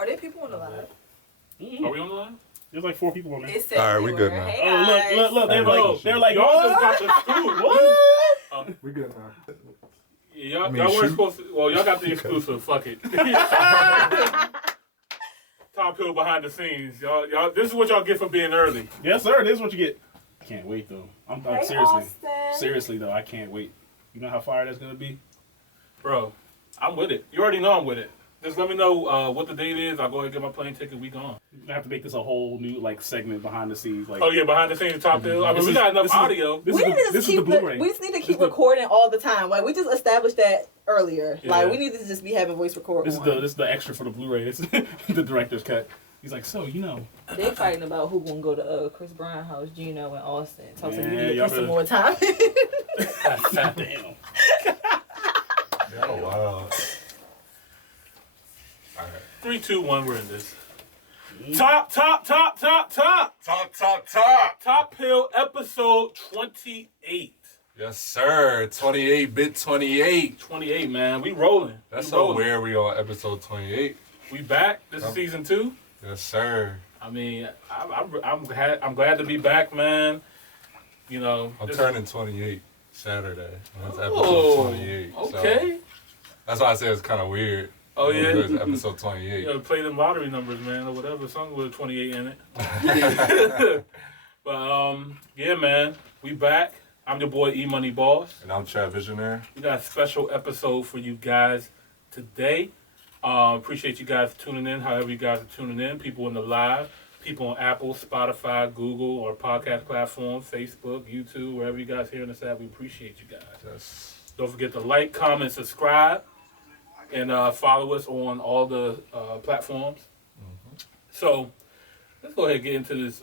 Are there people on the live? Mm-hmm. Are we on the line? There's like 4 people on there. All right, we good now. Hey, Look. They're like, y'all just got the scoop. What? We good now. Y'all weren't supposed to. Well, y'all got the exclusive. Fuck it. Top Hill behind the scenes. Y'all. This is what y'all get for being early. Yes, sir. This is what you get. I can't wait though. I'm seriously. Austin. Seriously though, I can't wait. You know how fire that's gonna be, Bro. I'm with it. You already know I'm with it. Just let me know what the date is. I'll go ahead and get my plane ticket. We gone. I have to make this a whole new segment behind the scenes. Oh yeah, behind the scenes, Top Hill. I mean, we got enough audio. This is the Blu-ray. We just need to keep recording all the time. Like we just established that earlier. Yeah. Like we need to just be having voice record. This is the extra for the Blu-ray. It's the director's cut. He's like, so they fighting about who gonna go to Chris Brown house, Gino and Austin. Talk to me y'all for some more time. Damn. Oh wow. All right. 3, 2, 1. We're in this. Top Hill episode 28. Yes, sir. 28-bit 28. 28, man. We rolling. That's so weird. We on episode 28. We back. This is season 2. Yes, sir. I mean, I'm glad to be back, man. I'm turning 28 Saturday. That's episode 28. Okay. So that's why I said it's kind of weird. Oh yeah. It's episode 28. You gotta play them lottery numbers, man, or whatever. Something with a 28 in it. But yeah, man, we back. I'm your boy EmoneyBoss. And I'm Chadvisionaire. We got a special episode for you guys today. Appreciate you guys tuning in, however you guys are tuning in. People in the live, people on Apple, Spotify, Google, or podcast platforms, Facebook, YouTube, wherever you guys hearing us at, we appreciate you guys. Yes. Don't forget to like, comment, subscribe, and follow us on all the platforms. Mm-hmm. So, let's go ahead and get into this.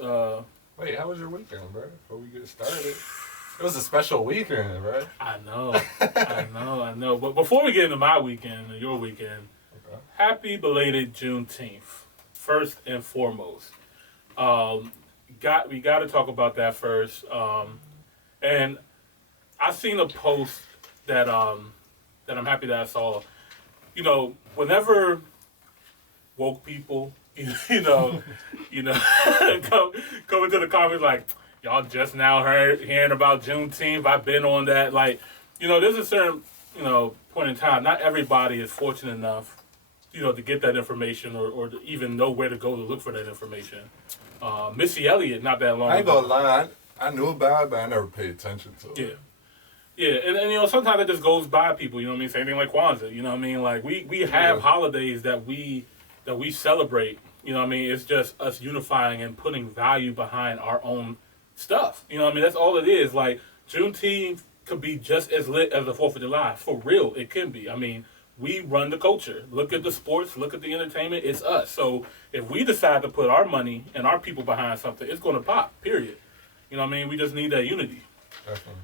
Wait, how was your weekend, bro? Before we get started. It was a special weekend, right? I know. But before we get into my weekend and your weekend, happy belated Juneteenth, first and foremost. We got to talk about that first. And I seen a post that I'm happy that I saw. Whenever woke people, come into the comments like, y'all just now hearing about Juneteenth. I've been on that. There's a certain, point in time. Not everybody is fortunate enough, to get that information or to even know where to go to look for that information. Missy Elliott, not that long ago. I ain't gonna lie. I knew about it, but I never paid attention to it. Yeah, and sometimes it just goes by people, Same thing like Kwanzaa, Like we have holidays that we celebrate, It's just us unifying and putting value behind our own stuff. That's all it is. Like Juneteenth could be just as lit as the 4th of July. For real, it can be. We run the culture. Look at the sports, look at the entertainment, it's us. So if we decide to put our money and our people behind something, it's gonna pop, period. We just need that unity. Definitely.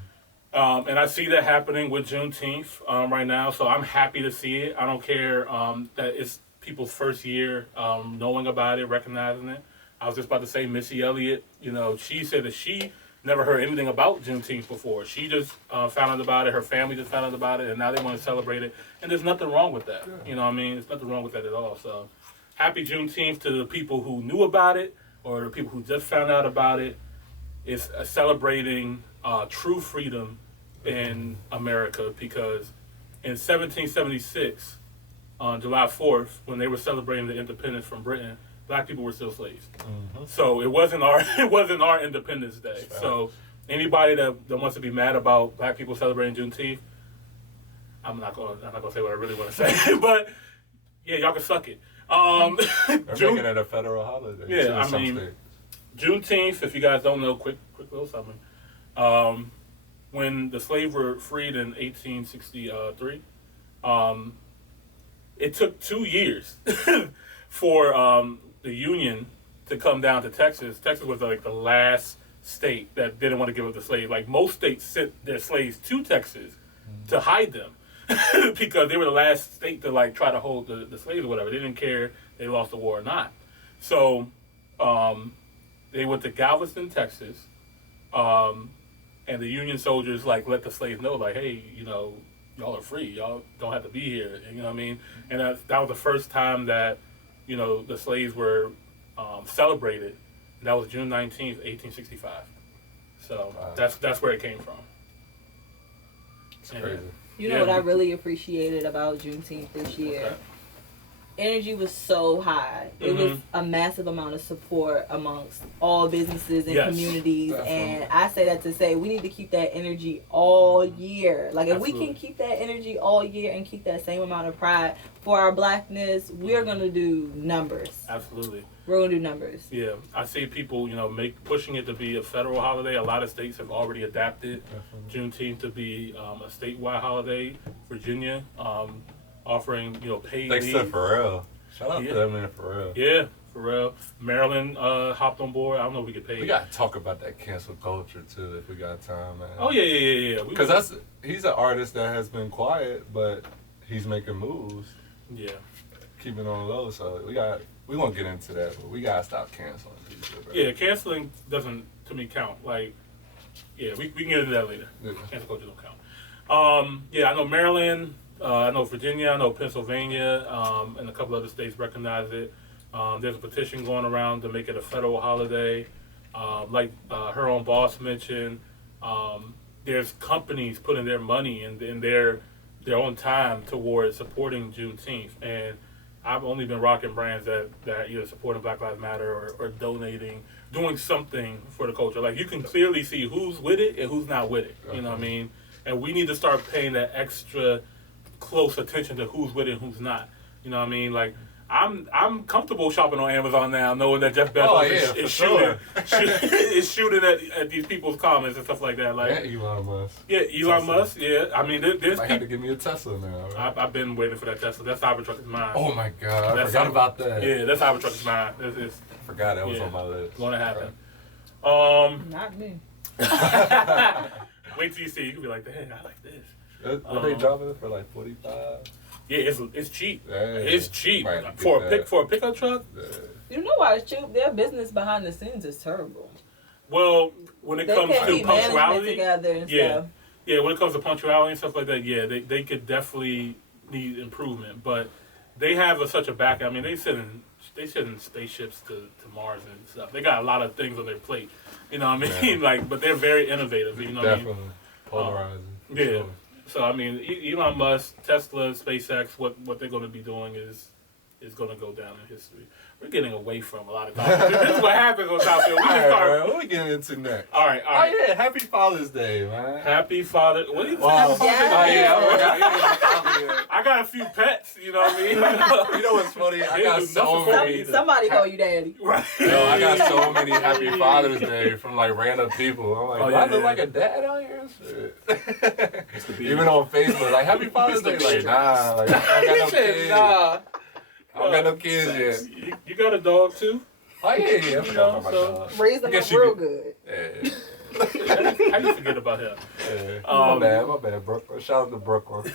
And I see that happening with Juneteenth right now, so I'm happy to see it. I don't care that it's people's first year knowing about it, recognizing it. I was just about to say Missy Elliott, she said that she never heard anything about Juneteenth before. She just found out about it, her family just found out about it, and now they want to celebrate it. And there's nothing wrong with that. Yeah. There's nothing wrong with that at all. So happy Juneteenth to the people who knew about it or the people who just found out about it. It's celebrating true freedom in America, because in 1776, on July 4th, when they were celebrating the independence from Britain, black people were still slaves. Mm-hmm. So it wasn't our Independence Day. So anybody that wants to be mad about black people celebrating Juneteenth, I'm not gonna say what I really want to say, but yeah, y'all can suck it. They're making it a federal holiday. Yeah, Juneteenth, if you guys don't know, quick little something. When the slaves were freed in 1863, it took 2 years for the Union to come down to Texas. Texas was like the last state that didn't want to give up the slaves. Like most states sent their slaves to Texas to hide them because they were the last state to try to hold the slaves or whatever. They didn't care if they lost the war or not. So they went to Galveston, Texas, and the Union soldiers let the slaves know, hey, y'all are free. Y'all don't have to be here. And that was the first time that the slaves were celebrated. And that was June 19th, 1865. So that's where it came from. It's crazy. You know what I really appreciated about Juneteenth this year? Okay. Energy was so high. It was a massive amount of support amongst all businesses and communities. Definitely. And I say that to say we need to keep that energy all year. Like if we can keep that energy all year and keep that same amount of pride for our blackness, we're gonna do numbers. Absolutely. We're gonna do numbers. Yeah, I see people, pushing it to be a federal holiday. A lot of states have already adapted Juneteenth to be a statewide holiday. Virginia, offering paid Thanks leave. to Pharrell. Shout out to them and Pharrell. Yeah, Pharrell. Maryland hopped on board. I don't know if we get paid. We gotta talk about that cancel culture too if we got time, man. Oh yeah. Because he's an artist that has been quiet, but he's making moves. Yeah. Keeping on low, so we won't get into that, but we gotta stop canceling people. Bro. Yeah, canceling doesn't to me count. Like, yeah, we can get into that later. Yeah. Cancel culture don't count. Yeah, I know Maryland. I know Virginia, I know Pennsylvania, and a couple other states recognize it. There's a petition going around to make it a federal holiday. Like her own boss mentioned, there's companies putting their money and their own time towards supporting Juneteenth. And I've only been rocking brands that either supporting Black Lives Matter or donating, doing something for the culture. Like you can clearly see who's with it and who's not with it. You know what I mean? And we need to start paying that extra close attention to who's with it and who's not. You know what I mean? Like I'm comfortable shopping on Amazon now, knowing that Jeff Bezos is shooting at these people's comments and stuff like that. Like Elon Musk. Yeah, Elon Musk. Yeah, I mean there's. I had to give me a Tesla now. Right? I've been waiting for that Tesla. That Cybertruck is mine. Oh my god, I forgot about that. Yeah, that Cybertruck is mine. I forgot that was on my list. It's gonna happen. Not me. Wait till you see. You can be like, dang, I like this. Were they dropping it for like 45? Yeah, it's cheap. Dang. It's cheap for a pickup truck. Yeah. You know why it's cheap? Their business behind the scenes is terrible. Well, when it comes to punctuality, together and stuff. Yeah, when it comes to punctuality and stuff like that, yeah, they could definitely need improvement. But they have such a back. I mean, they send spaceships to Mars and stuff. They got a lot of things on their plate. You know what I mean? Yeah. But they're very innovative. You know what I mean? Definitely polarizing. Yeah. Sure. So I mean, Elon Musk, Tesla, SpaceX, what they're going to be doing is going to go down in history. We're getting away from a lot of topics. This is what happens on Top Field. We All can start. right, what are we getting into next? All right. Oh yeah, Happy Father's Day, man. Happy Father. What are you Wow. saying? Yeah. I got a few pets. You know what I mean? You know what's funny? I got so many. Somebody call you daddy. Right. Yo, I got so many Happy Father's Day from like random people. I'm like, do I look like a dad out here? Shit. Even on Facebook, like Happy Father's Day. Like, nah, like I don't got no kids. I don't got no kids yet. You got a dog too? Oh yeah. I forgot about my dog. Raise them up real good. Yeah. How you forget about him? Yeah. My bad, Brooklyn. Shout out to Brooklyn.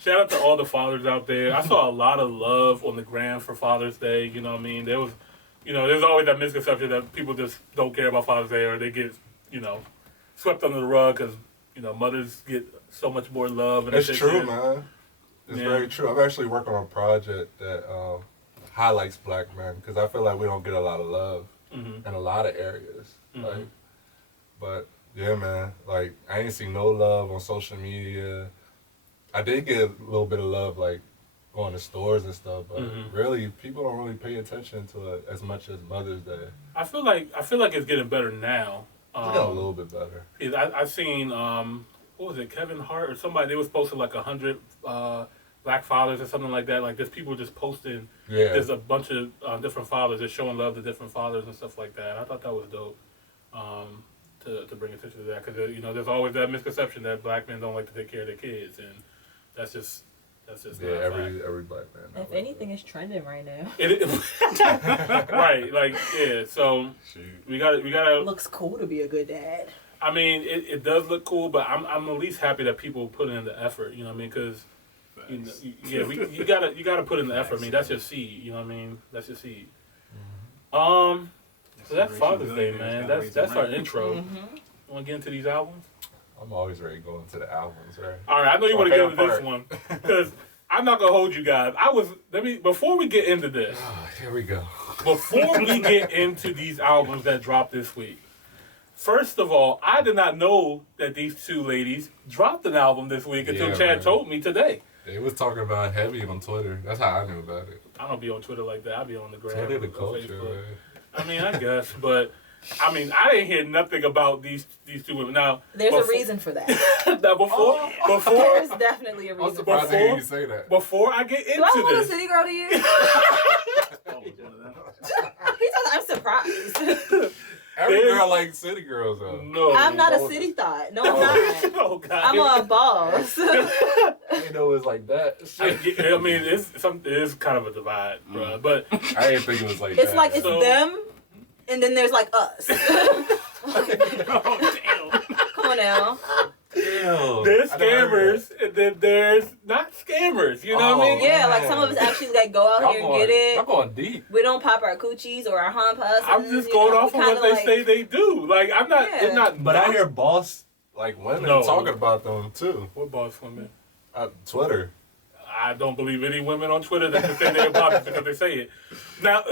Shout out to all the fathers out there. I saw a lot of love on the gram for Father's Day. You know what I mean? There was, there's always that misconception that people just don't care about Father's Day or they get, swept under the rug because, mothers get so much more love. And it's true, man. It's very true. I'm actually working on a project that highlights black men because I feel like we don't get a lot of love in a lot of areas. Like, but yeah, man. Like I ain't seen no love on social media. I did get a little bit of love, like going to stores and stuff, but really, people don't really pay attention to it as much as Mother's Day. I feel like it's getting better now. It's getting a little bit better. I've seen what was it, Kevin Hart or somebody? They was posting like 100 black fathers or something like that. Like there's people just posting. Yeah. There's a bunch of different fathers just showing love to different fathers and stuff like that. I thought that was dope. To bring attention to that because there's always that misconception that black men don't like to take care of their kids, and that's just every black man. If anything, is trending right now. Right, like So we gotta. Looks cool to be a good dad. I mean, it does look cool, but I'm at least happy that people put in the effort. You know what I mean? Because you gotta put in the effort. I mean, that's your seed. You know what I mean? That's your seed. So that's Father's Day, man. That's our intro. Want to get into these albums? I'm always ready to go into the albums, right? All right, I know you want to get into this one because I'm not gonna hold you guys. Before we get into this. Oh, here we go. Before we get into these albums that dropped this week, first of all, I did not know that these two ladies dropped an album this week until Chad told me today. They was talking about Heavy on Twitter. That's how I knew about it. I don't be on Twitter like that. I be on the gram. Twitter the culture, man. I mean, I guess, but I didn't hear nothing about these two women. Now, there's a reason for that. Now, before, there's definitely a reason. I'm surprised to hear you say that. Before I get into Do I look this, a city girl to you? He said, I'm surprised. Every girl likes city girls, though. No, I'm not a city thought. No, I'm not. Oh, God. I'm a boss. I didn't know it was like that. I mean, it's kind of a divide, bro. But I didn't think it was like It's that. like it's them, and then there's like us. oh, damn. Come on now. Damn. There's scammers, and then there's not scammers. You know what I mean? Yeah, like some of us actually like go out here and get it. I'm going deep. We don't pop our coochies or our hump-us. I'm just going off on what they say they do. Like, I'm not. Yeah. It's not. But I hear boss like women talking about them too. What boss women? Twitter. I don't believe any women on Twitter that can say they're boss because they say it. Now,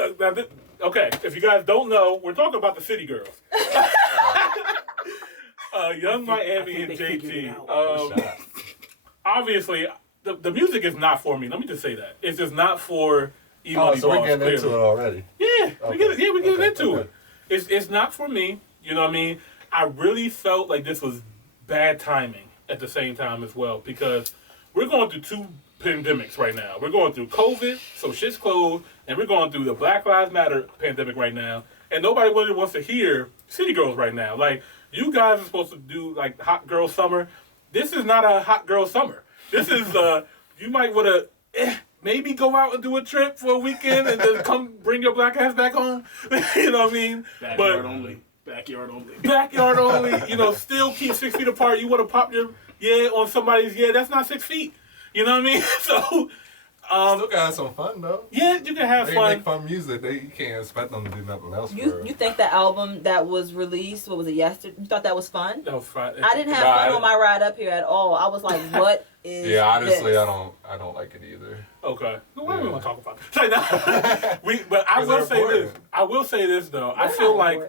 okay, if you guys don't know, we're talking about the city girls. Young Miami and JT. Obviously, the music is not for me. Let me just say that. It's just not for EmoneyBoss. So we're getting into it already. Yeah, we're getting into it. It's not for me. You know what I mean? I really felt like this was bad timing at the same time as well because we're going through two pandemics right now. We're going through COVID, so shit's closed, and we're going through the Black Lives Matter pandemic right now, and nobody really wants to hear city girls right now. Like, you guys are supposed to do, like, hot girl summer. This is not a hot girl summer. This is, you might want to maybe go out and do a trip for a weekend and then come bring your black ass back home. You know what I mean? Backyard only. Backyard only. Backyard only. You know, still keep 6 feet apart. You want to pop your on somebody's that's not 6 feet. You know what I mean? So, still gotta have some fun though. Yeah, you can have they fun. Make fun music. You can't expect them to do nothing else. You think the album that was released, what was it, yesterday? You thought that was fun? That was fun. I didn't have fun on my ride up here at all. I was like, what is Yeah, honestly, this? I don't like it either. Okay. No, what do we want to talk about? But I will say this. I will say this though. I feel like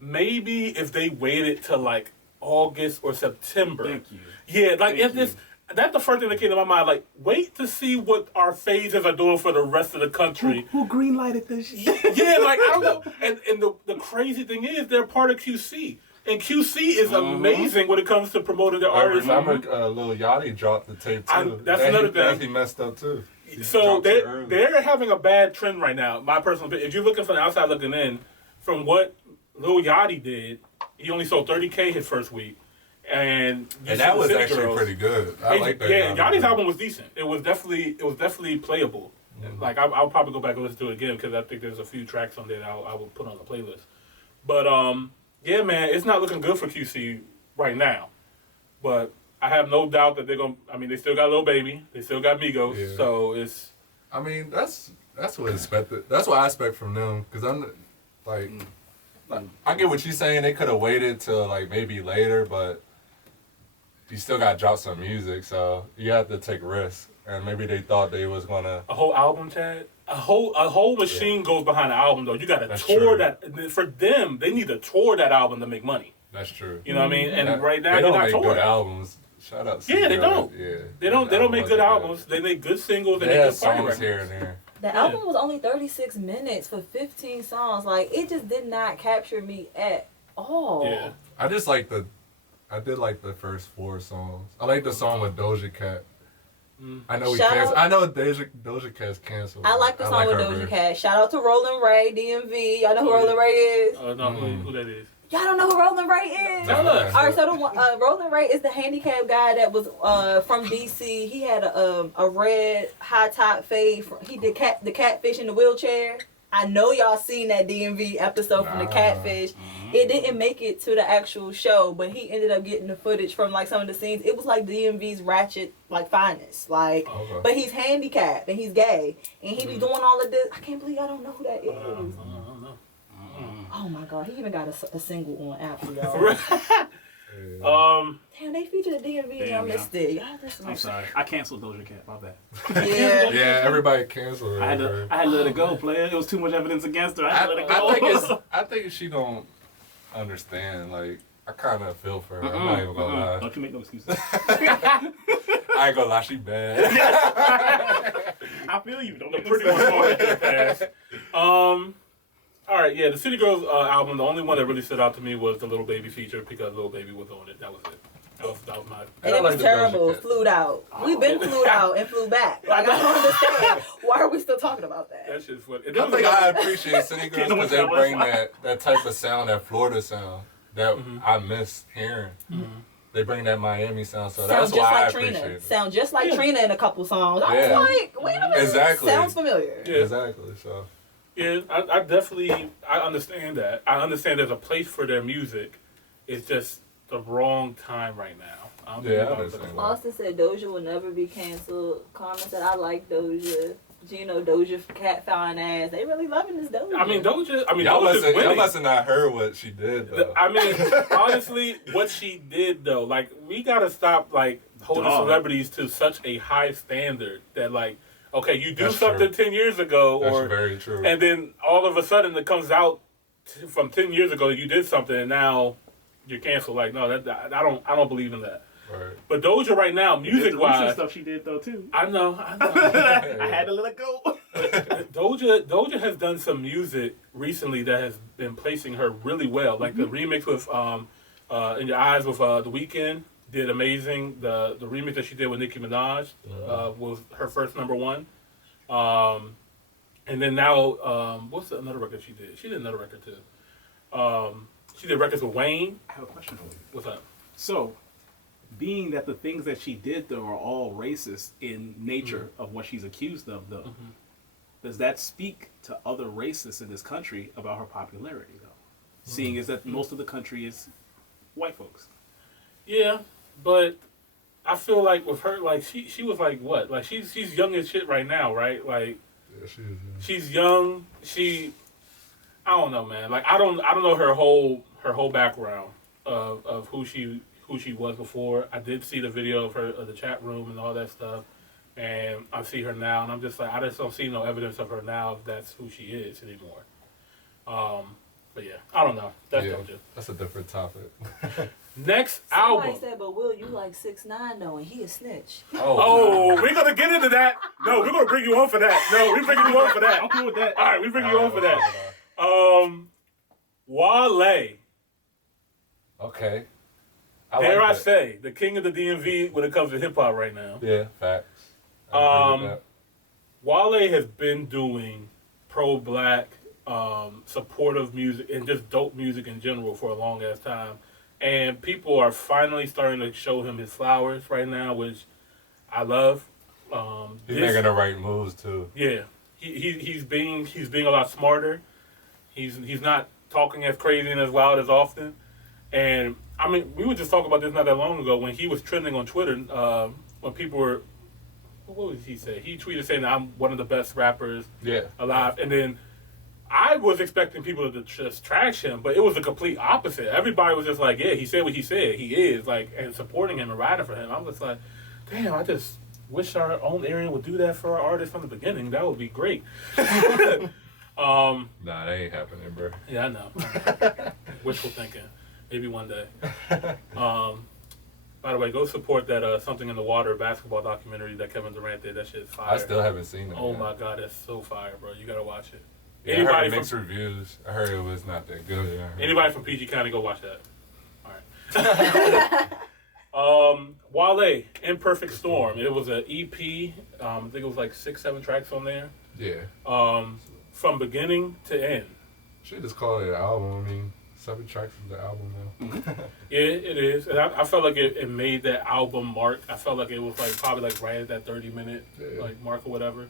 maybe if they waited till like August or September. Thank you. Yeah, like if this. That's the first thing that came to my mind. Like, wait to see what our phases are doing for the rest of the country. Who green-lighted this shit? Yeah, like, I don't know. And the crazy thing is, they're part of QC. And QC is amazing when it comes to promoting their artists. I remember Lil Yachty dropped the tape, too. That's another thing. He messed up, too. So they're having a bad trend right now, my personal opinion. If you're looking from the outside looking in, from what Lil Yachty did, he only sold 30K his first week. And that was actually pretty good. I like that. Yeah, Yachty's album was decent. It was definitely playable. Mm-hmm. Like I'll probably go back and listen to it again because I think there's a few tracks on there that I will put on the playlist. But yeah, man, it's not looking good for QC right now. But I have no doubt that they're gonna. I mean, they still got Lil Baby, they still got Migos, so it's. I mean, that's what I expected. That's what I expect from them because I'm like, I get what you're saying. They could have waited till like maybe later, but. You still got to drop some music, so you have to take risks. And maybe they thought they was gonna a whole album, Chad. A whole machine goes behind the album, though. You got to tour that. For them, they need to tour that album to make money. That's true. You know what I mean? And right now, they they're don't not make touring good albums. Shout out. Yeah, they don't. Yeah, they don't make good albums. They make good singles. They make have good party songs records. here and there. The album was only 36 minutes for 15 songs. Like, it just did not capture me at all. Yeah. I did like the first 4 songs. I like the song with Doja Cat. I know I know Doja Cat's canceled. I like the song with Doja Cat. Shout out to Roland Ray, DMV. Y'all know who Roland Ray is? No, who that is? Y'all don't know who Roland Ray is? Tell us. All right, so Roland Ray is the handicapped guy that was from DC. He had a red high top fade. He did the catfish in the wheelchair. I know y'all seen that DMV episode from the catfish. It didn't make it to the actual show, but he ended up getting the footage from like some of the scenes. It was like DMV's ratchet like finest. Like, but he's handicapped and he's gay and he be doing all of this. I can't believe I don't know who that is. I don't know. Oh my God, he even got a single on Apple, y'all. Damn, they featured DMV and y'all missed it. Y'all missed I'm sorry. I canceled Doja Cat. My bad. Yeah, everybody canceled her. I had to let it go, player. It was too much evidence against her. I had to let it go. I think she don't understand. Like, I kind of feel for her. I'm not even gonna lie. Don't you make no excuses. I ain't gonna lie, she bad. I feel you. Don't make Pretty much all that pass. All right, yeah, the City Girls album, the only one that really stood out to me was the Little Baby feature because Little Baby was on it. That was it. That was my. And it was terrible. Flew out. We've been flew out and flew back. Like, I don't understand. Why are we still talking about that? That shit's funny. I think I appreciate City Girls because they bring that type of sound, that Florida sound that I miss hearing. They bring that Miami sound, so that's why I appreciate it. Sound just like Trina in a couple songs. I was like, wait a minute. Exactly. Sounds familiar. Yeah. Exactly. So. Yeah, I definitely understand that. I understand there's a place for their music. It's just the wrong time right now. I understand. Austin said Doja will never be canceled. Carmen said I like Doja. Gino, Doja Cat fine ass. They really loving this Doja. I mean, y'all must have not heard what she did though. I mean, honestly, what she did though, like we gotta stop like holding celebrities to such a high standard that like, okay, you do something 10 years ago, That's very true. And then all of a sudden it comes out from 10 years ago you did something and now you're canceled. Like, no, I don't believe in that. Right. But Doja right now, music wise, stuff she did though too. I know. I had to let it go. Doja has done some music recently that has been placing her really well. Like the remix with In Your Eyes with The Weeknd did amazing. The remix that she did with Nicki Minaj was her first #1. And then now, what's another record she did? She did another record too. She did records with Wayne. I have a question for you. What's up? So, being that the things that she did though are all racist in nature of what she's accused of though, does that speak to other racists in this country about her popularity though? Seeing as that most of the country is white folks. Yeah, but I feel like with her, like she was like what? Like she's young as shit right now, right? Like yeah, she is. Yeah. She's young. I don't know, man. Like I don't know her whole background of who she was before. I did see the video of the chat room and all that stuff, and I see her now, and I'm just like, I just don't see no evidence of her now if that's who she is anymore. But yeah, I don't know. That's Doja. That's a different topic. Next album. Somebody said, but Will, you like 6ix9ine though, and he a snitch. Oh, we're gonna get into that. No, we're gonna bring you on for that. No, we're bringing you on for that. I'm cool with that. All right, we bring you on for that. Wale. Okay. Dare I say, the king of the DMV when it comes to hip hop right now. Yeah, facts. I agree with that. Wale has been doing pro-black, supportive music and just dope music in general for a long ass time, and people are finally starting to show him his flowers right now, which I love. He's making the right moves too. Yeah, he's being a lot smarter. He's not talking as crazy and as loud as often, and I mean, we were just talking about this not that long ago when he was trending on Twitter. When people were, what did he say? He tweeted saying that I'm one of the best rappers alive, and then I was expecting people to just trash him, but it was the complete opposite. Everybody was just like, yeah, he said what he said. He is like, and supporting him and riding for him. I was like, damn, I just wish our own area would do that for our artists from the beginning. That would be great. Nah, that ain't happening, bro. Yeah, I know. Wishful thinking. Maybe one day. By the way, go support that Something in the Water basketball documentary that Kevin Durant did. That shit's fire. I still haven't seen it. Oh my god, that's so fire, bro. You gotta watch it. Yeah, anybody I heard mixed reviews. I heard it was not that good. Yeah, anybody from PG County, go watch that. All right. Wale, Imperfect Storm. It was an EP. I think it was like 6-7 tracks on there. Yeah. From beginning to end. Should just call it an album. I mean, 7 tracks is the album now. Yeah, it is. And I felt like it made that album mark. I felt like it was like probably like right at that 30-minute like mark or whatever.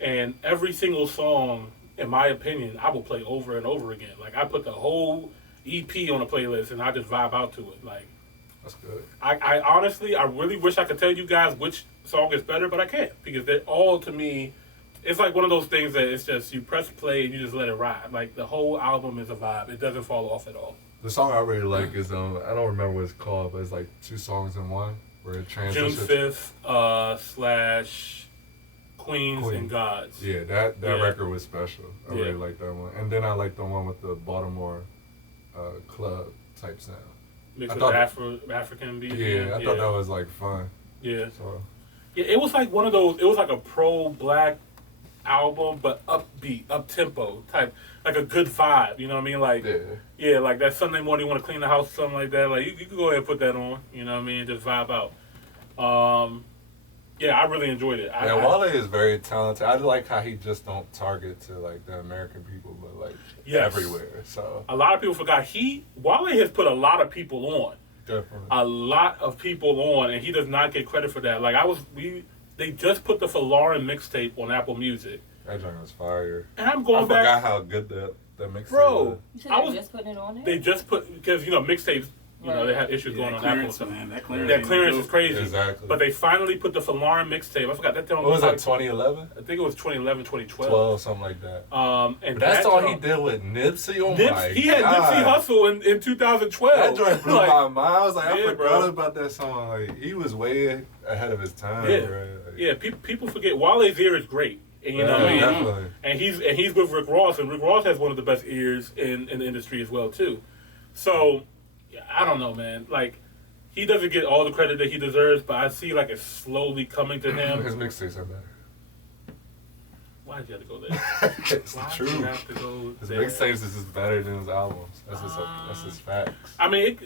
And every single song, in my opinion, I will play over and over again. Like I put the whole EP on a playlist and I just vibe out to it. Like that's good. I honestly, I really wish I could tell you guys which song is better, but I can't because they're all to me it's like one of those things that it's just you press play and you just let it ride. Like the whole album is a vibe. It doesn't fall off at all. The song I really like is I don't remember what it's called, but it's like 2 songs in one where it transitions. June 5th / Queens and Gods. Yeah, that record was special. I really like that one. And then I like the one with the Baltimore club type sound. Mixed with African beat. Yeah, I thought that was like fun. Yeah. So. Yeah, it was like one of those. It was like a pro-black album, but upbeat, up-tempo type, like a good vibe. You know what I mean? Like, yeah, like that Sunday morning you want to clean the house, something like that. Like you can go ahead and put that on. You know what I mean? Just vibe out. Yeah, I really enjoyed it. Wale is very talented. I like how he just don't target to like the American people, but like everywhere. So a lot of people forgot Wale has put a lot of people on. Definitely. A lot of people on, and he does not get credit for that. Like they just put the Lauren mixtape on Apple Music. That joint was fire. And I'm going back. I forgot how good that mixtape was. You said they just putting it on there? They just put, because mixtapes, they have issues going on Apple. Man, that clearance is crazy. Exactly. But they finally put the Lauren mixtape. I forgot that. What was that? 2011? I think it was 2011, 2012. 12, something like that. And that's all he did with Nipsey. Oh my He had Nipsey Hussle in 2012. That joint blew my mind. I was like, I forgot about that song. Like he was way ahead of his time. Yeah, bro. People forget Wale's ear is great. And, you know what I mean? Definitely. And he's with Rick Ross, and Rick Ross has one of the best ears in the industry as well too. So I don't know, man. Like he doesn't get all the credit that he deserves, but I see like it's slowly coming to him. His mixtapes are better. Why did you have to go there? It's true. His mixtapes is just better than his albums. That's just facts. I mean,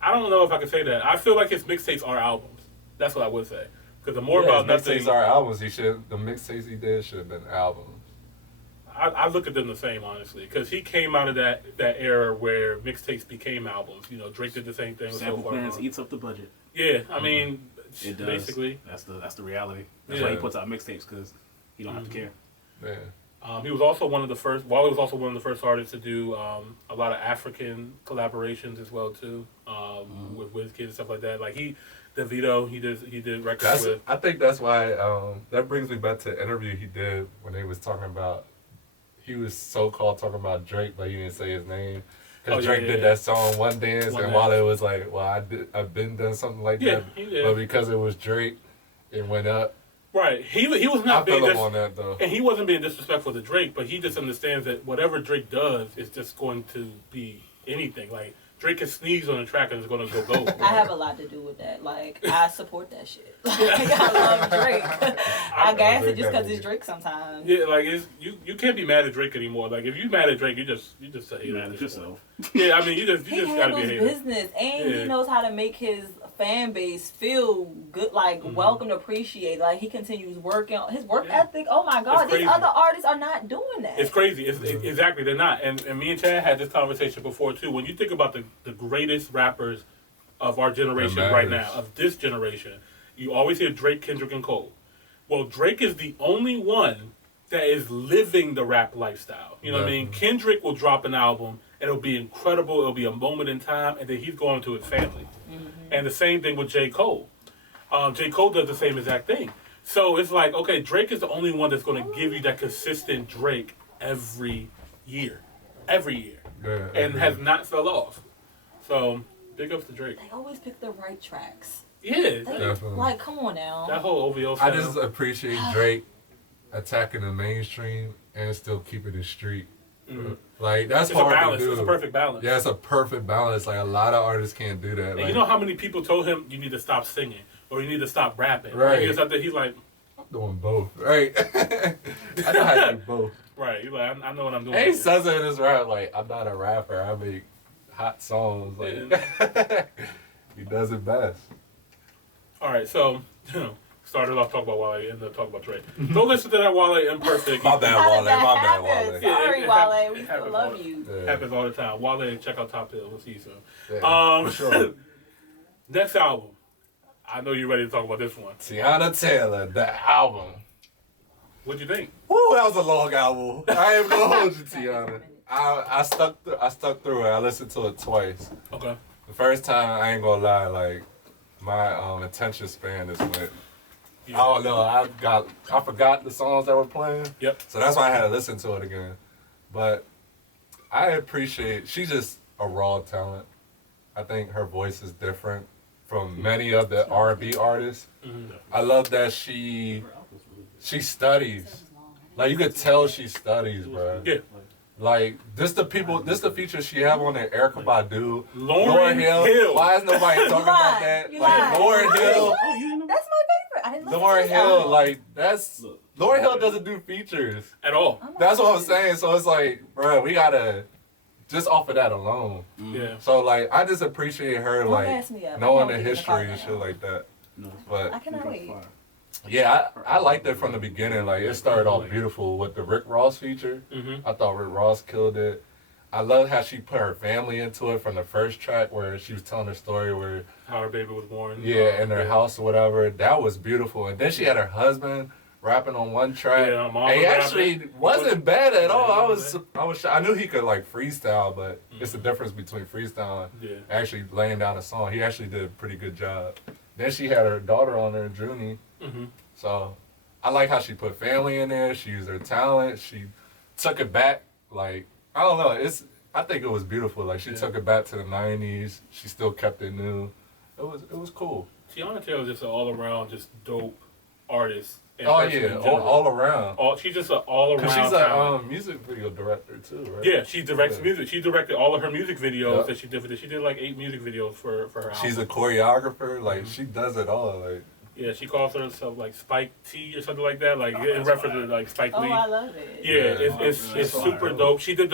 I don't know if I can say that. I feel like his mixtapes are albums. That's what I would say. Because the more about nothing. Mixtapes are albums. The mixtapes he did should have been albums. I look at them the same, honestly, because he came out of that era where mixtapes became albums. You know, Drake did the same thing. Sample clearance eats up the budget. Yeah, I mean, it does. Basically. That's the reality. That's why he puts out mixtapes, because he don't have to care. Yeah. He was also one of the first. Wale was also one of the first artists to do a lot of African collaborations as well too, with WizKid and stuff like that. Like DeVito, he did records with. I think that's why that brings me back to the interview he did when they was talking about. He was so-called talking about Drake, but he didn't say his name. Because Drake did that song, One Dance, and Wale was like, well, I've been done something like that. He did. But because it was Drake, it went up. Right. He was not being on that, though. And he wasn't being disrespectful to Drake, but he just understands that whatever Drake does is just going to be anything. Like, Drake can sneeze on the track and it's going to go gold. I have a lot to do with that. Like, I support that shit. Like, I love Drake. I gas it just because it's Drake sometimes. Yeah, like, you can't be mad at Drake anymore. Like, if you mad at Drake, you just say mad at yourself. Yeah, I mean, you just got to be a hater. Business, and he knows how to make his fan base feel good, like welcome, appreciate. Like he continues working on his work ethic. Oh my God, these other artists are not doing that. It's crazy. Exactly, they're not. And me and Chad had this conversation before too. When you think about the greatest rappers of our generation right now, of this generation, you always hear Drake, Kendrick, and Cole. Well, Drake is the only one that is living the rap lifestyle. You know what I mean? Kendrick will drop an album and it'll be incredible. It'll be a moment in time, and then he's going to his family. And the same thing with J. Cole. J. Cole does the same exact thing. So it's like, okay, Drake is the only one that's going to give you that consistent Drake every year. And has not fell off. So, big ups to Drake. They always pick the right tracks. Yeah. Definitely. Like, come on now. That whole OVO style. I just appreciate Drake attacking the mainstream and still keeping it street. Like that's it's hard a balance. to do. It's a perfect balance. Yeah, it's a perfect balance. Like a lot of artists can't do that. And like, you know how many people told him you need to stop singing or you need to stop rapping. Right. He's like, I'm doing both. Right. I know how to do both. Right. He's like, I know what I'm doing. And he says it in his rap, like, I'm not a rapper. I make hot songs. Like he does it best. All right, so started off talking about Wale, ended up talking about Drake. Go listen to that Wale Imperfect. My bad, Wale. My bad, Wale. Sorry, Wale. We still love you. Happens all the time. Wale, check out Top Hill. We'll see you soon. Yeah, for sure. Next album. I know you're ready to talk about this one. Teyana Taylor, the album. What'd you think? Woo, that was a long album. I ain't gonna hold you, Teyana. I stuck through it. I listened to it twice. Okay. The first time, I ain't gonna lie, like my attention span just went Yeah. I don't know. I forgot the songs that were playing. Yep. So that's why I had to listen to it again. But I appreciate, she's just a raw talent. I think her voice is different from many of the R&B artists. Mm-hmm. I love that she studies. Like, you could tell she studies, bro. Yeah. Like, this the features she have on there. Erykah Badu, Lauryn Hill. Why is nobody talking about that? You Like, lied. Lauryn Hill. Oh, you didn't know? That's my favorite. I didn't listen to Lauryn this Hill, album. like, that's... Lauryn Hill doesn't do features. At all. I'm not That's what I'm listening. saying. So it's like, bro, we gotta... Just off of that alone. Yeah. So, like, I just appreciate her, Don't like, gas me up. knowing I'm the gonna get in history car and now. shit like that. No. I But, cannot wait. yeah, I liked it from the beginning. Like, it started off beautiful with the Rick Ross feature. Mm-hmm. I thought Rick Ross killed it. I love how she put her family into it from the first track where she was telling her story where, How her baby was born. yeah, in her house or whatever. That was beautiful. And then she had her husband rapping on one track. Yeah, Mama and he rapping. actually wasn't bad at all. Yeah, I knew he could like freestyle, but it's the difference between freestyle and Yeah. actually laying down a song. He actually did a pretty good job. Then she had her daughter on there, Junie. Mm-hmm. So I like how she put family in there. She used her talent. She took it back. Like, I don't know. I think it was beautiful. Like, she took it back to the 90s. She still kept it new. It was cool. Teyana Taylor is just an all-around, just dope artist. and Oh person in yeah, general. all around. She's just an all-around 'Cause she's talent. a music video director too, right? Yeah, she directs Yeah. music. She directed all of her music videos Yeah. that she did. She did like 8 music videos for her album. She's a choreographer. Like, she does it all. Like, Yeah, she calls herself like Spike T or something like that. Like in reference to like Spike Oh, Lee. I love it. Yeah, Yeah. it's That's super fire. dope. She did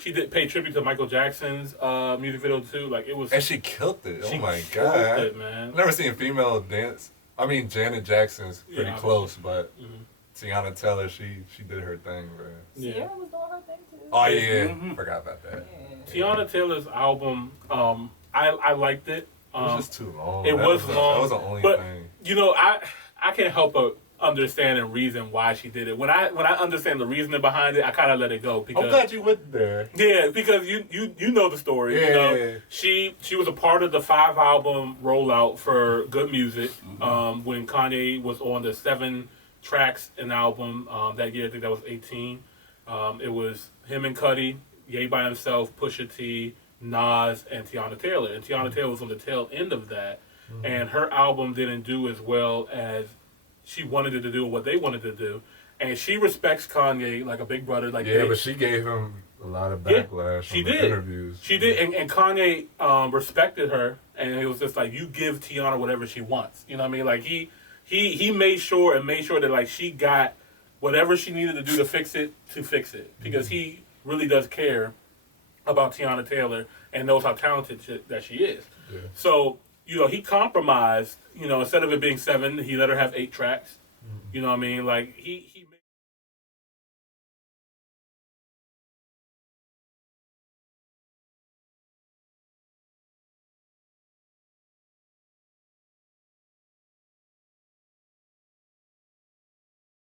she did pay tribute to Michael Jackson's music video too. Like it was. and she killed it. she Oh my killed god! it, man. I've never seen a female dance. I mean, Janet Jackson's pretty Yeah. close, but Mhm. Teyana Taylor, she did her thing, bro. Yeah. Sierra was doing her thing too. Oh yeah, Mhm. forgot about that. Yeah. Teyana Taylor's album, I liked it. It was just too long. it That was long, That was the only but- thing. You know, I can't help but understand and reason why she did it. When I understand the reasoning behind it, I kind of let it go I'm because glad you went there. yeah, because you know the story. You know, Yeah. she was a part of the 5 album rollout for Good Music when Kanye was on the 7 tracks an album that year. I think that was 18. It was him and Cudi, Ye by himself, Pusha T, Nas, and Teyana Taylor. And Teyana Taylor was on the tail end of that. And her album didn't do as well as she wanted it to do, what they wanted to do. And she respects Kanye like a big brother. Like Yeah, they- but she gave him a lot of Yeah, backlash she from the did. interviews. She did, and Kanye respected her, and it was just like, you give Teyana whatever she wants. You know what I mean? Like he made sure that like she got whatever she needed to do to fix it, because he really does care about Teyana Taylor and knows how talented that she is. Yeah. So you know, he compromised. You know, instead of it being 7, he let her have 8 tracks. You know what I mean? Like he